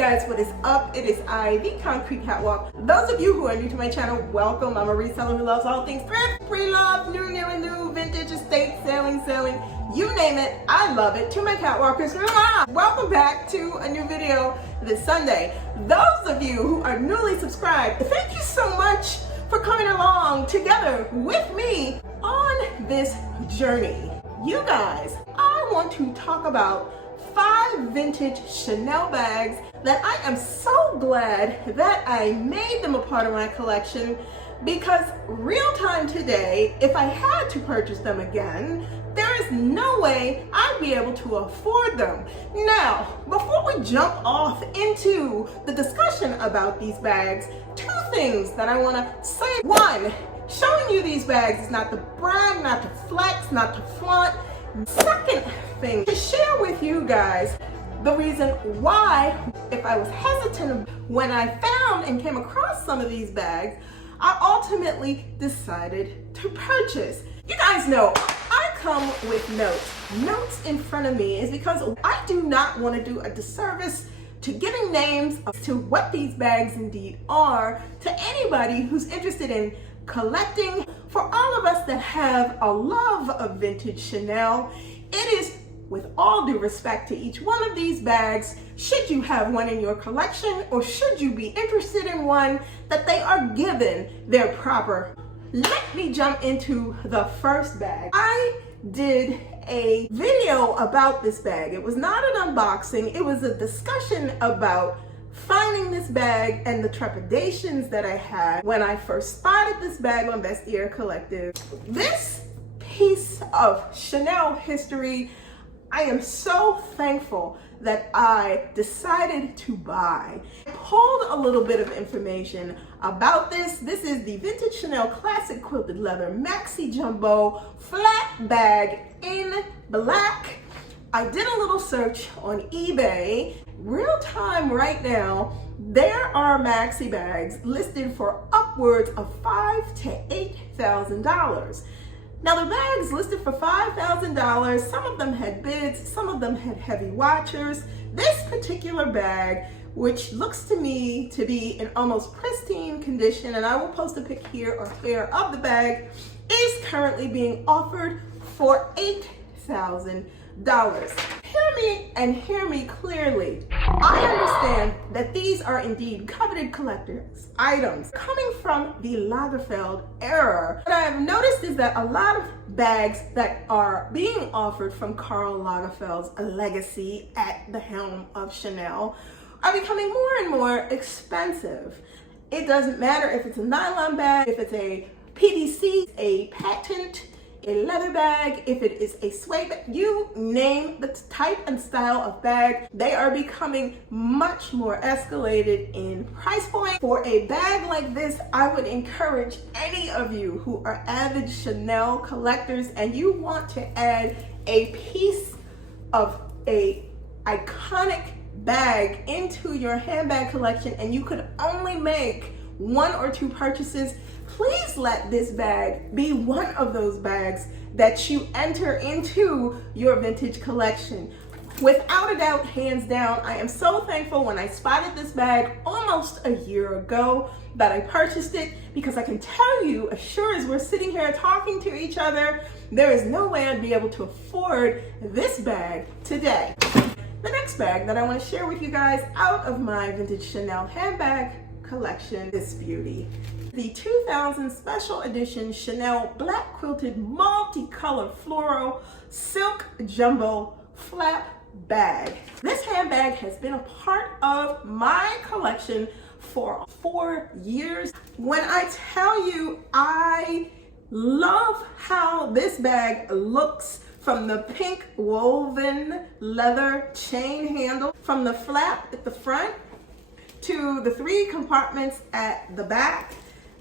guys, what is up? It is I, the Concrete Catwalk. Those of you who are new to my channel, welcome. I'm a reseller who loves all things thrift, pre-love, new, near and new, vintage, estate, selling, you name it, I love it. To my catwalkers, welcome back to a new video this Sunday. Those of you who are newly subscribed, thank you so much for coming along together with me on this journey. You guys, I want to talk about 5 vintage Chanel bags that I am so glad that I made them a part of my collection, because real time today, if I had to purchase them again, there is no way I'd be able to afford them. Now, before we jump off into the discussion about these bags, 2 things that I want to say. 1, showing you these bags is not to brag, not to flex, not to flaunt. Second thing, to share with you guys the reason why, if I was hesitant when I found and came across some of these bags, I ultimately decided to purchase. You guys know I come with notes. Notes in front of me is because I do not want to do a disservice to giving names to what these bags indeed are to anybody who's interested in collecting. For all of us that have a love of vintage Chanel, it is, with all due respect to each one of these bags, should you have one in your collection or should you be interested in one, that they are given their proper. Let me jump into the first bag. I did a video about this bag. It was not an unboxing, it was a discussion about finding this bag and the trepidations that I had when I first spotted this bag on Vestiaire Collective. This piece of Chanel history, I am so thankful that I decided to buy. I pulled a little bit of information about this. This is the Vintage Chanel Classic Quilted Leather Maxi Jumbo Flat Bag in black. I did a little search on eBay. Real time right now, there are maxi bags listed for upwards of $5,000 to $8,000. Now the bags listed for $5,000, some of them had bids, some of them had heavy watchers. This particular bag, which looks to me to be in almost pristine condition, and I will post a pic here or there of the bag, is currently being offered for $8,000. Hear me and hear me clearly. I understand that these are indeed coveted collector's items coming from the Lagerfeld era. What I have noticed is that a lot of bags that are being offered from Karl Lagerfeld's legacy at the helm of Chanel are becoming more and more expensive. It doesn't matter if it's a nylon bag, if it's a PVC, a patent, a leather bag, if it is a suede bag, you name the type and style of bag, they are becoming much more escalated in price point. For a bag like this, I would encourage any of you who are avid Chanel collectors and you want to add a piece of a iconic bag into your handbag collection and you could only make 1 or 2 purchases, please let this bag be one of those bags that you enter into your vintage collection. Without a doubt, hands down, I am so thankful when I spotted this bag almost a year ago that I purchased it, because I can tell you, as sure as we're sitting here talking to each other, there is no way I'd be able to afford this bag today. The next bag that I want to share with you guys out of my vintage Chanel handbag collection, this beauty. The 2000 special edition Chanel black quilted multicolor floral silk jumbo flap bag. This handbag has been a part of my collection for 4 years. When I tell you I love how this bag looks, from the pink woven leather chain handle, from the flap at the front to the 3 compartments at the back.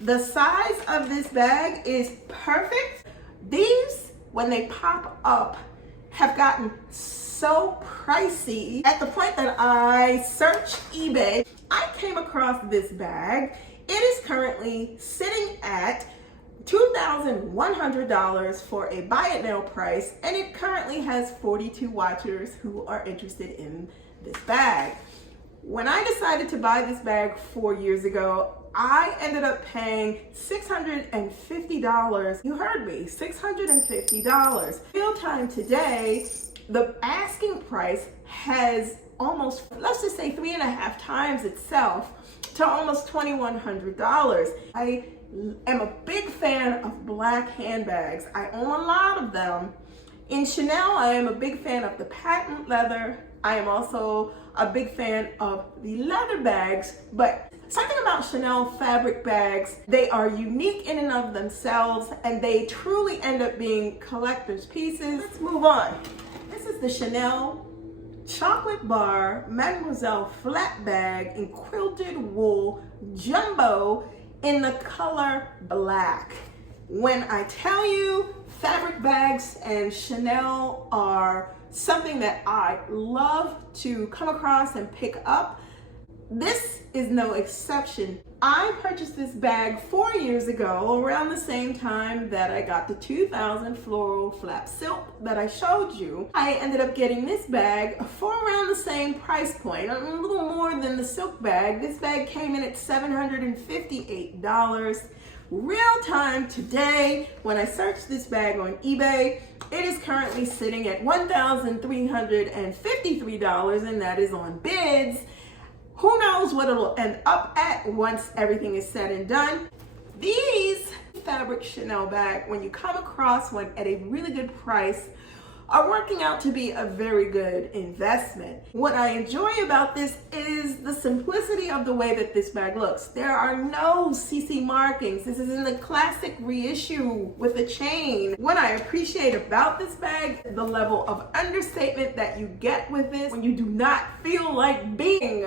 The size of this bag is perfect. These, when they pop up, have gotten so pricey at the point that I searched eBay. I came across this bag. It is currently sitting at $2,100 for a buy it now price, and it currently has 42 watchers who are interested in this bag. When I decided to buy this bag 4 years ago, I ended up paying $650. You heard me, $650. Real time today, the asking price has almost, let's just say 3.5 times itself to almost $2,100. I am a big fan of black handbags. I own a lot of them. In Chanel, I am a big fan of the patent leather. I am also a big fan of the leather bags, but something about Chanel fabric bags, they are unique in and of themselves, and they truly end up being collector's pieces. Let's move on. This is the Chanel Chocolate Bar Mademoiselle flat bag in quilted wool jumbo in the color black. When I tell you fabric bags and Chanel are something that I love to come across and pick up, this is no exception. I purchased this bag 4 years ago, around the same time that I got the 2000 floral flap silk that I showed you. I ended up getting this bag for around the same price point, a little more than the silk bag. This bag came in at $758. Real time today, when I searched this bag on eBay, it is currently sitting at $1,353, and that is on bids. Who knows what it'll end up at once everything is said and done. These fabric Chanel bag, when you come across one at a really good price, are working out to be a very good investment. What I enjoy about this is the simplicity of the way that this bag looks. There are no CC markings. This is in the classic reissue with a chain. What I appreciate about this bag, the level of understatement that you get with this when you do not feel like being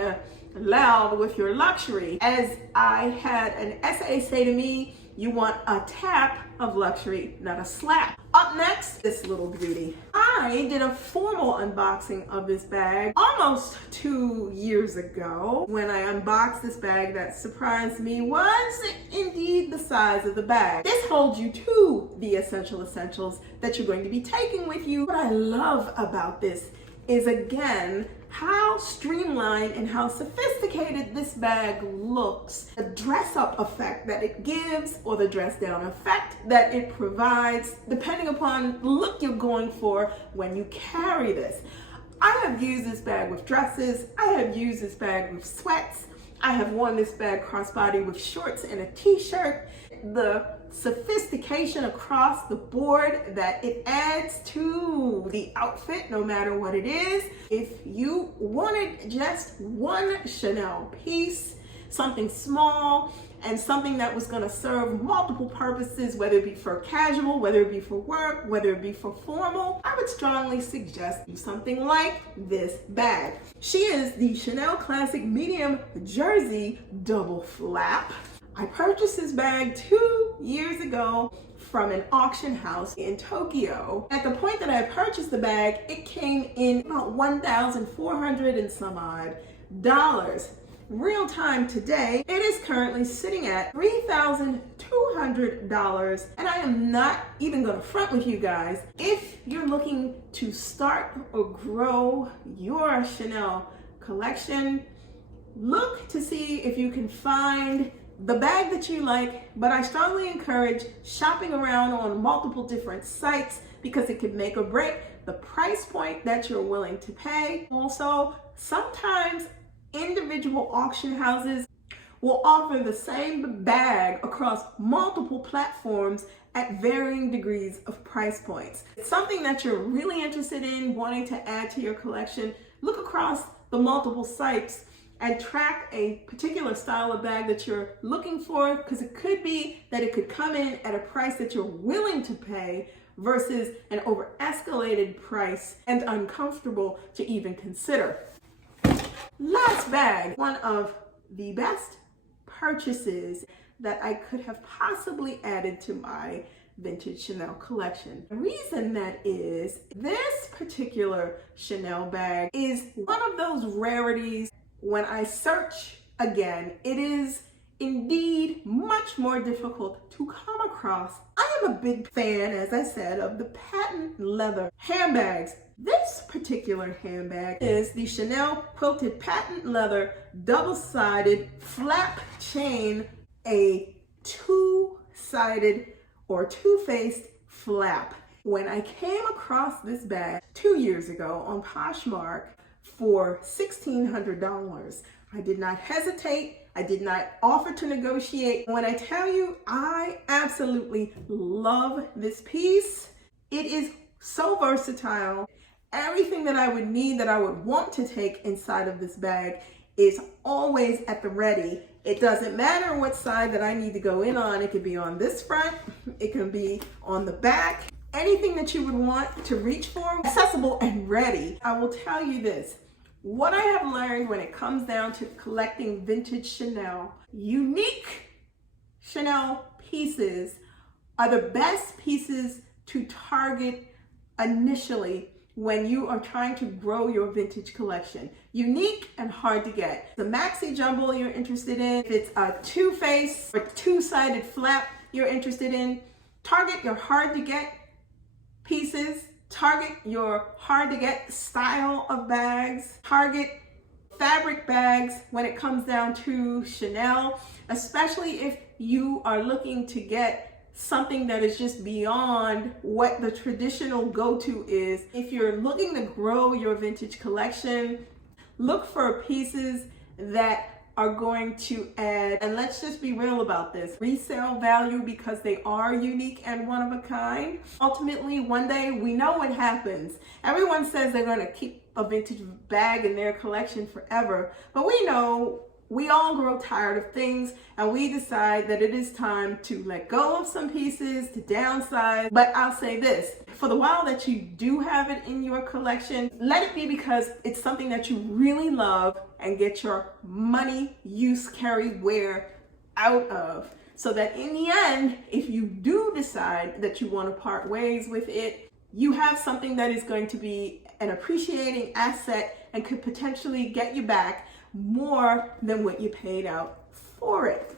loud with your luxury. As I had an SA say to me, you want a tap of luxury, not a slap. Up next, this little beauty. I did a formal unboxing of this bag almost 2 years ago. When I unboxed this bag, that surprised me was indeed the size of the bag. This holds you to the essentials that you're going to be taking with you. What I love about this is, again, how streamlined and how sophisticated this bag looks. The dress up effect that it gives, or the dress down effect that it provides, depending upon the look you're going for when you carry this. I have used this bag with dresses. I have used this bag with sweats. I have worn this bag crossbody with shorts and a t-shirt. The sophistication across the board that it adds to the outfit, no matter what it is. If you wanted just one Chanel piece, something small and something that was going to serve multiple purposes, whether it be for casual, whether it be for work, whether it be for formal, I would strongly suggest something like this bag. She is the Chanel Classic Medium Jersey Double Flap. I purchased this bag 2 years ago from an auction house in Tokyo. At the point that I purchased the bag, it came in about $1,400 and some odd dollars. Real time today, it is currently sitting at $3,200, and I am not even going to front with you guys. If you're looking to start or grow your Chanel collection, look to see if you can find the bag that you like, but I strongly encourage shopping around on multiple different sites because it could make or break the price point that you're willing to pay. Also, sometimes individual auction houses will offer the same bag across multiple platforms at varying degrees of price points. It's something that you're really interested in, wanting to add to your collection. Look across the multiple sites and track a particular style of bag that you're looking for, because it could be that it could come in at a price that you're willing to pay versus an over-escalated price and uncomfortable to even consider. Last bag, one of the best purchases that I could have possibly added to my vintage Chanel collection. The reason that is, this particular Chanel bag is one of those rarities. When I search again, it is indeed much more difficult to come across. I am a big fan, as I said, of the patent leather handbags. This particular handbag is the Chanel quilted patent leather double-sided flap chain, a two-sided or two-faced flap. When I came across this bag 2 years ago on Poshmark for $1,600, I did not hesitate. I did not offer to negotiate. When I tell you, I absolutely love this piece. It is so versatile. Everything that I would need, that I would want to take inside of this bag is always at the ready. It doesn't matter what side that I need to go in on. It could be on this front, it can be on the back. Anything that you would want to reach for, accessible and ready. I will tell you this, what I have learned when it comes down to collecting vintage Chanel, unique Chanel pieces are the best pieces to target initially when you are trying to grow your vintage collection. Unique and hard to get. The maxi jumbo you're interested in, if it's a two-face or two-sided flap you're interested in, target your hard to get pieces, target your hard to get style of bags, target fabric bags when it comes down to Chanel, especially if you are looking to get something that is just beyond what the traditional go-to is. If you're looking to grow your vintage collection, look for pieces that are going to add, and let's just be real about this, resale value, because they are unique and one of a kind. Ultimately, one day, we know what happens. Everyone says they're going to keep a vintage bag in their collection forever, but we know we all grow tired of things, and we decide that it is time to let go of some pieces, to downsize. But I'll say this, for the while that you do have it in your collection, let it be because it's something that you really love and get your money, use, carry, wear out of. So that in the end, if you do decide that you want to part ways with it, you have something that is going to be an appreciating asset and could potentially get you back more than what you paid out for it.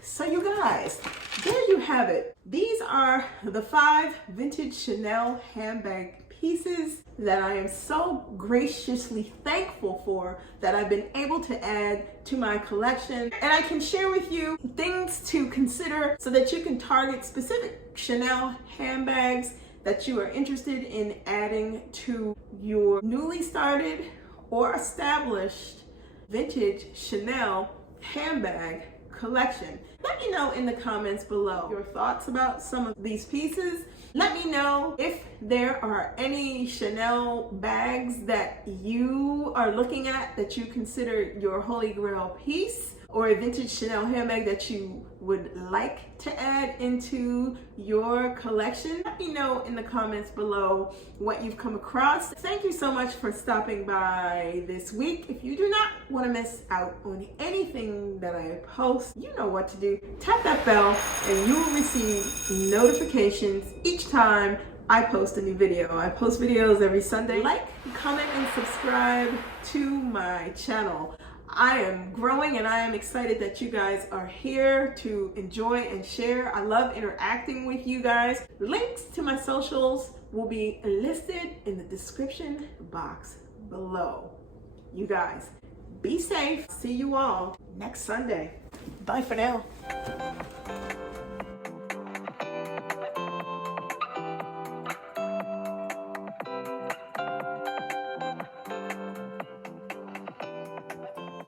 So you guys, there you have it. These are the 5 vintage Chanel handbag pieces that I am so graciously thankful for, that I've been able to add to my collection. And I can share with you things to consider so that you can target specific Chanel handbags that you are interested in adding to your newly started or established vintage Chanel handbag collection. Let me know in the comments below your thoughts about some of these pieces. Let me know if there are any Chanel bags that you are looking at that you consider your holy grail piece, or a vintage Chanel handbag that you would like to add into your collection. Let me know in the comments below what you've come across. Thank you so much for stopping by this week. If you do not want to miss out on anything that I post, you know what to do. Tap that bell and you will receive notifications each time I post a new video. I post videos every Sunday. Like, comment, and subscribe to my channel. I am growing and I am excited that you guys are here to enjoy and share. I love interacting with you guys. Links to my socials will be listed in the description box below. You guys, be safe. See you all next Sunday. Bye for now.